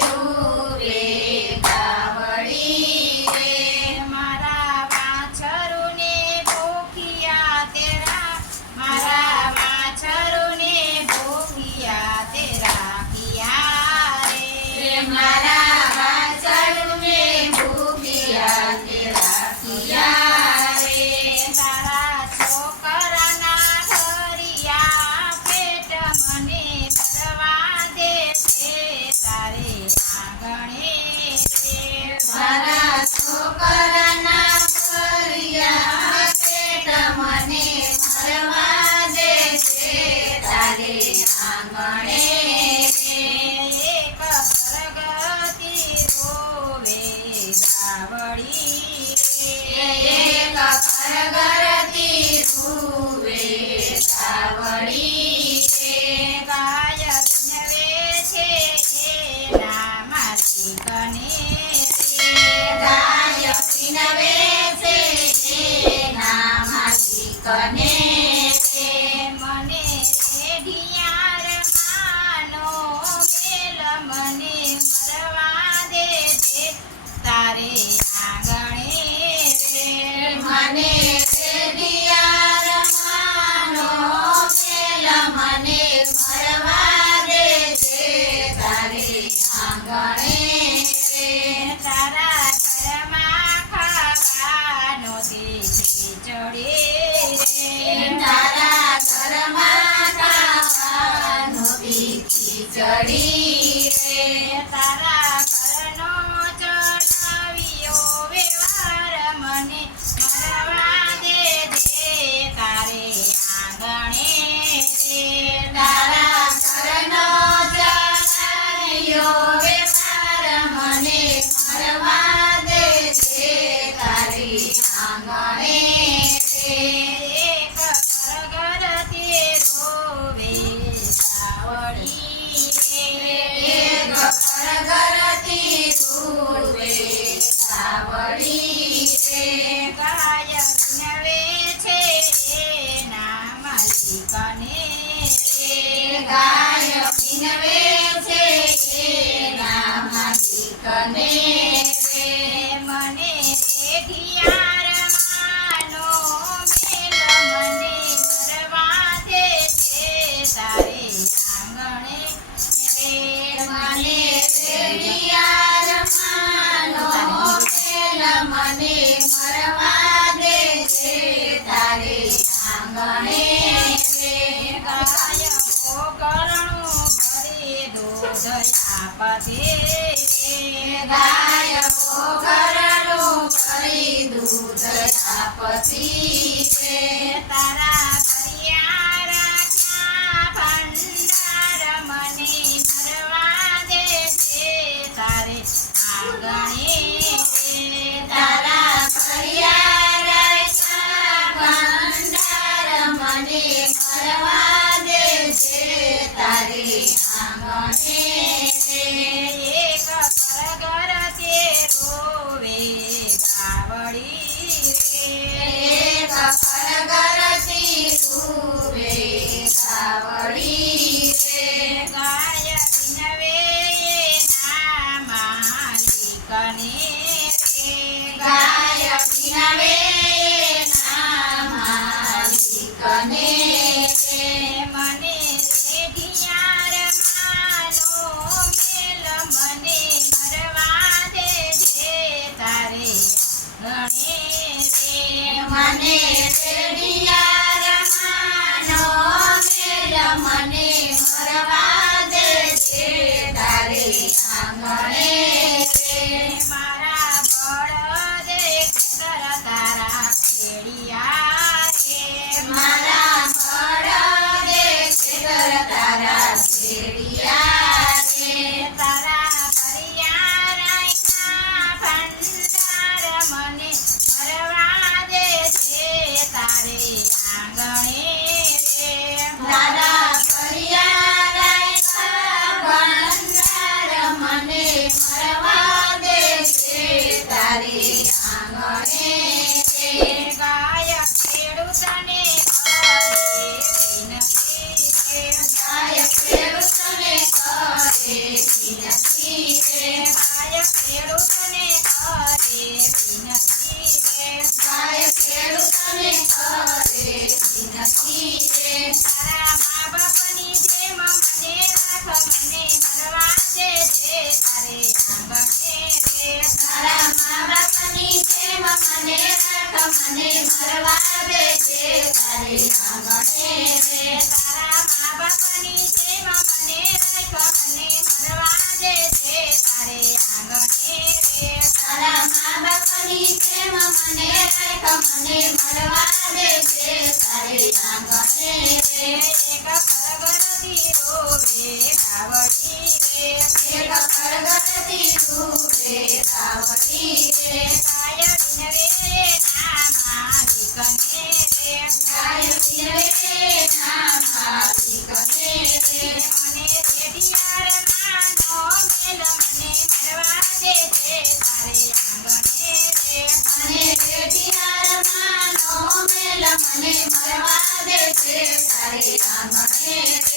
રૂવે ગાવડી રે મારા વાછરુને ભૂખ્યા તેરા મારા વાછરુને ભૂખ્યા તેરા કિયા રે મારા વાછરુને ભૂખ્યા તે રાખ્યા રે તારા છોકરાના ઠરિયા પેટ મને ભરવા દે છે તારે આંગણે રે મારા છોકરાના ફરિયા પેટ મને ભરવા દે છે તારે આંગણે રે એક પ્રગતિ રોવે ગાવડી એક પરગરતી રૂવે ગાવડી રે ગાય વિનવે છે એના મારી કને ગાય પીનવે છે એના માલિકને રે મને ઢિયાર માનો મેલ મને મરવા દે છે તારે આંગણે રે મને રેડિયા રમાનો મેલ મને મરવા દે છે તારે આંગણે રે તારા ઘરમાં ખાવાનો તે ખીચડી રે તારા ઘરમાં ખાવાનું ખીચડી રે તારા ઘરનો ચડાવ્યો વ્યવહાર મને મરવા દે તારે આંગણે રે તારા ઘરનો જણાયો વેપાર મને મરવા દે છે તારી આંગણે રે એક પરગરતી રોવે ગાવડી રે એક પરગરતી રૂવે ગાવડી રે ગાય વિનવે છે એના માલિકને રે ગાય પીનવે છે એના માલિકને રે મને ઢિયાર માનો મેલ મને મરવા દે છે તારે આંગણે રે મને રેડિયા રમાનો મેલ મને મરવા દે છે તારે આંગણે રે ગાય મોગરણું ભરી દૂધ આપે રે ગાય ઘરનું કરી દૂધ આપતી છે તારા ઘરિયા રાખ્યા ભંડાર મને ભરવા દે છે તારે આંગણે રે તારા ફરિયા ભંડાર મને મરવા દે છે તારી આંગણે રે એક પરગર તે રોવે ગાવડી રે એક પરગરતી રૂવે ગાવડી રે ગાય વિનવે એના માલિકને રે ગાય પીનવે એના માલિકને રે મને ઢિયાર માનો સાવડી રે એક કરગરતી રૂપે સાવડી રે ગાય વિનવે ના માલિકને રે ગાય વિનવે ના માલિકને રે અને રેડિયાર માનો મેલ મને મરવા દે છે તારે આંગણે રે અને રેડિયાર માનો મેલ મને મરવા દે છે તારે આંગણે